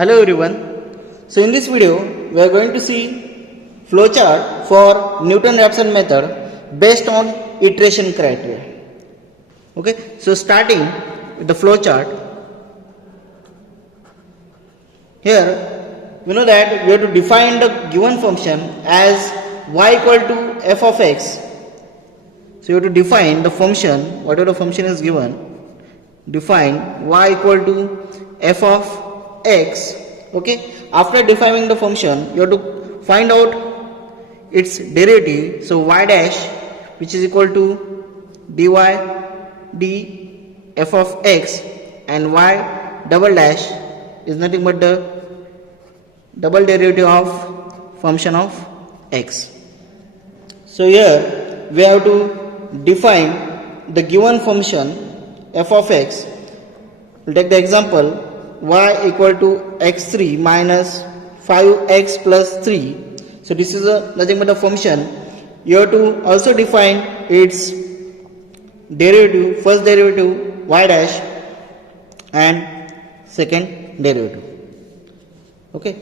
Hello everyone. So in this video we are going to see flowchart for Newton-Raphson method based on iteration criteria. Okay, so starting with the flowchart. Here we know that we have to define the given function as y equal to f of x. So you have to define the function, whatever the function is given, define y equal to f of x. Okay, after defining the function you have to find out its derivative. So y dash, which is equal to dy d f of x, and y double dash is nothing but the double derivative of function of x. So here we have to define the given function f of x. We'll take the example y equal to x3 minus 5x plus 3. So this is nothing but a function. You have to also define its derivative, first derivative y dash and second derivative. Okay,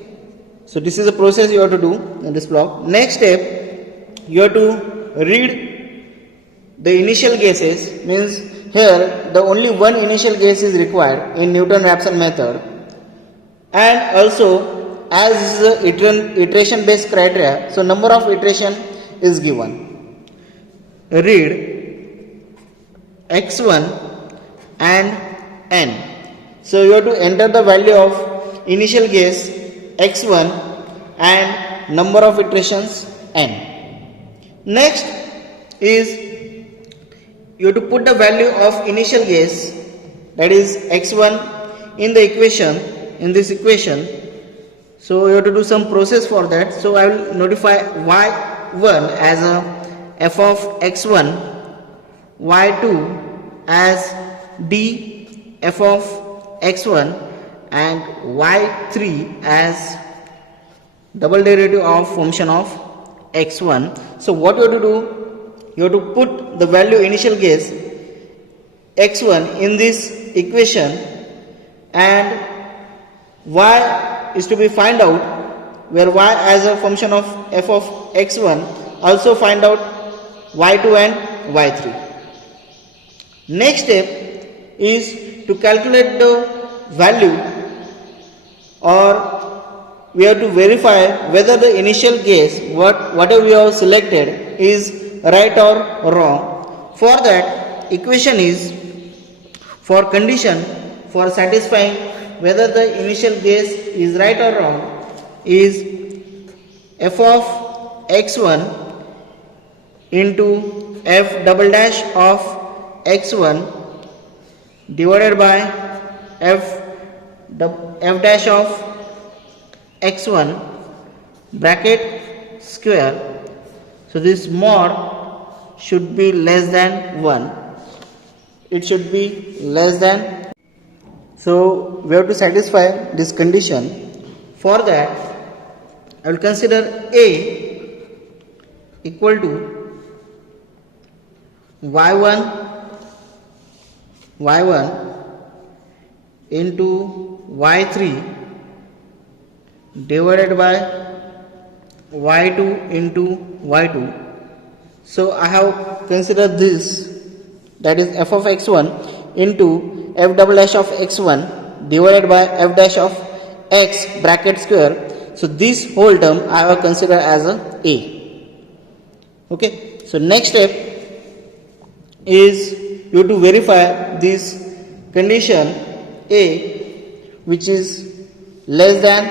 so this is a process you have to do in this block. Next step, you have to read the initial guesses. Means here the only one initial guess is required in Newton-Raphson method, and also as iteration based criteria, so number of iteration is given. Read x1 and n. So you have to enter the value of initial guess x1 and number of iterations n. Next is you have to put the value of initial guess, that is x1, in the equation, in this equation. So you have to do some process for that. So I will notify y1 as a f of x1, y2 as d f of x1, and y3 as double derivative of function of x1. So what you have to do, you have to put the value initial guess x1 in this equation, and y is to be find out, where y as a function of f of x1, also find out y2 and y3. Next step is to calculate the value, or we have to verify whether the initial guess whatever we have selected is right or wrong. For that, equation is, for condition for satisfying whether the initial guess is right or wrong, is f of x1 into f double dash of x1 divided by f dash of x1 bracket square. So this mod should be less than 1. It should be less than. So we have to satisfy this condition. For that, I will consider a equal to y1 into y3 divided by y2 into y2. So I have considered this, that is f of x1 into f double dash of x1 divided by f dash of x bracket square. So this whole term I have considered as a. Okay, so next step is you have to verify this condition a, which is less than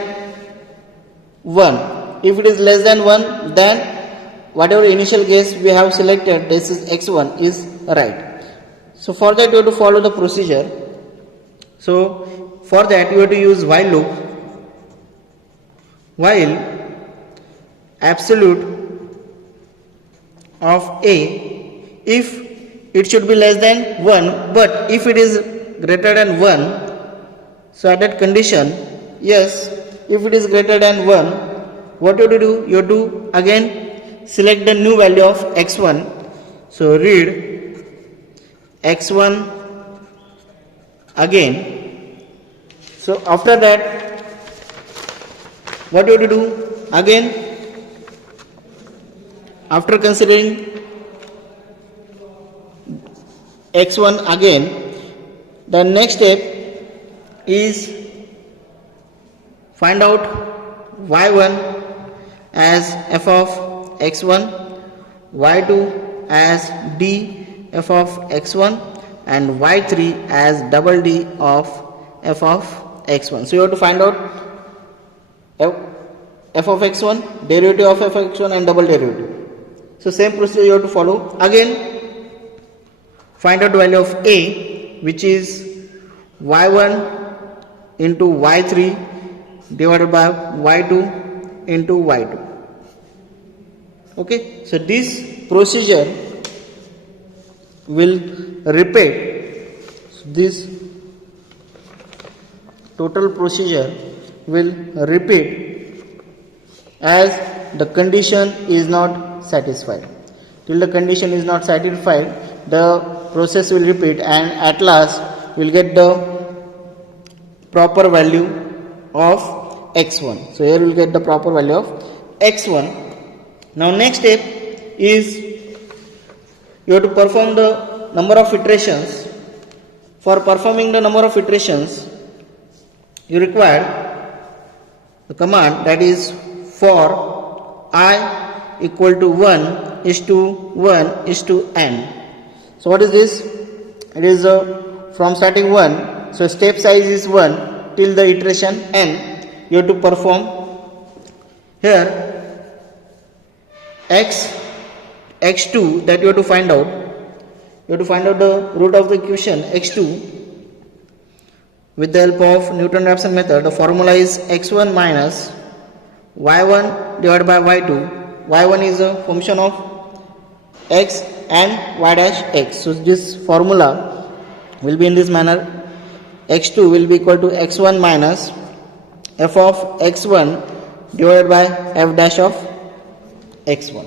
1. If it is less than 1, then whatever initial guess we have selected, this is x1, is right. So for that you have to follow the procedure. So for that you have to use while loop. While absolute of a, if it should be less than 1, but if it is greater than 1, so at that condition, yes, if it is greater than 1, what you have to do? You have to again select the new value of x1. So read x1 again. So after that what you have to do again, after considering x1 again, the next step is find out y1 as f of x1, y2 as d f of x1, and y3 as double d of f of x1. So you have to find out f of x1, derivative of f of x1 and double derivative. So same procedure you have to follow. Again, find out the value of a, which is y1 into y3 divided by y2 into y2. Okay, so this procedure will repeat. So this total procedure will repeat as the condition is not satisfied. Till the condition is not satisfied, the process will repeat, and at last we will get the proper value of x1. So here we will get the proper value of x1. Now next step is you have to perform the number of iterations. For performing the number of iterations, you require the command that is for I equal to 1 is to 1 is to n. So what is this? It is from starting 1, so step size is 1 till the iteration n. You have to perform here x2 that you have to find out. You have to find out the root of the equation x2 with the help of Newton-Raphson method. The formula is x1 minus y1 divided by y2. y1 is a function of x and y dash x. So this formula will be in this manner. x2 will be equal to x1 minus f of x1 divided by f dash of x1.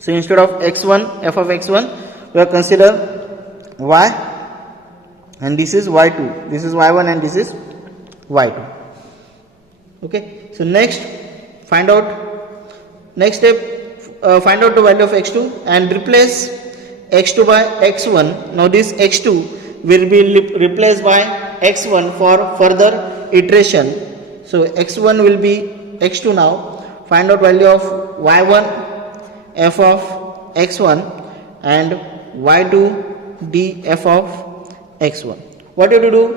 So instead of x1, f of x1, we have consider y, and this is y2, this is y1 and this is y2. Okay, so next find out, next step, find out the value of x2 and replace x2 by x1. Now this x2 will be replaced by x1 for further iteration. So x1 will be x2 now. Find out value of y1 f of x1 and y2 d f of x1. What you have to do?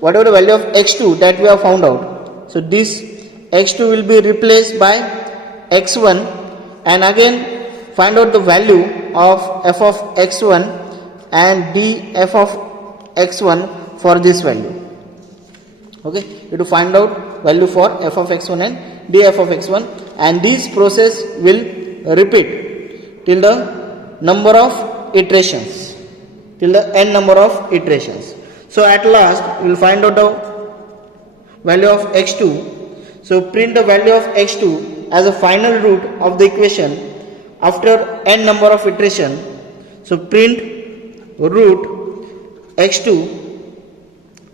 Whatever the value of x2 that we have found out, so this x2 will be replaced by x1, and again find out the value of f of x1 and d f of x1 for this value. Okay, you have to find out value for f of x1 and d f of x1, and this process will repeat till the number of iterations, till the n number of iterations. So at last we will find out the value of x2. So print the value of x2 as a final root of the equation after n number of iteration. So print root x2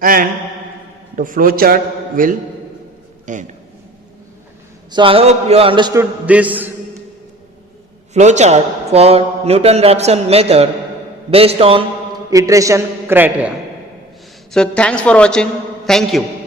and the flowchart will end. So I hope you understood this flowchart for Newton-Raphson method based on iteration criteria. So thanks for watching. Thank you.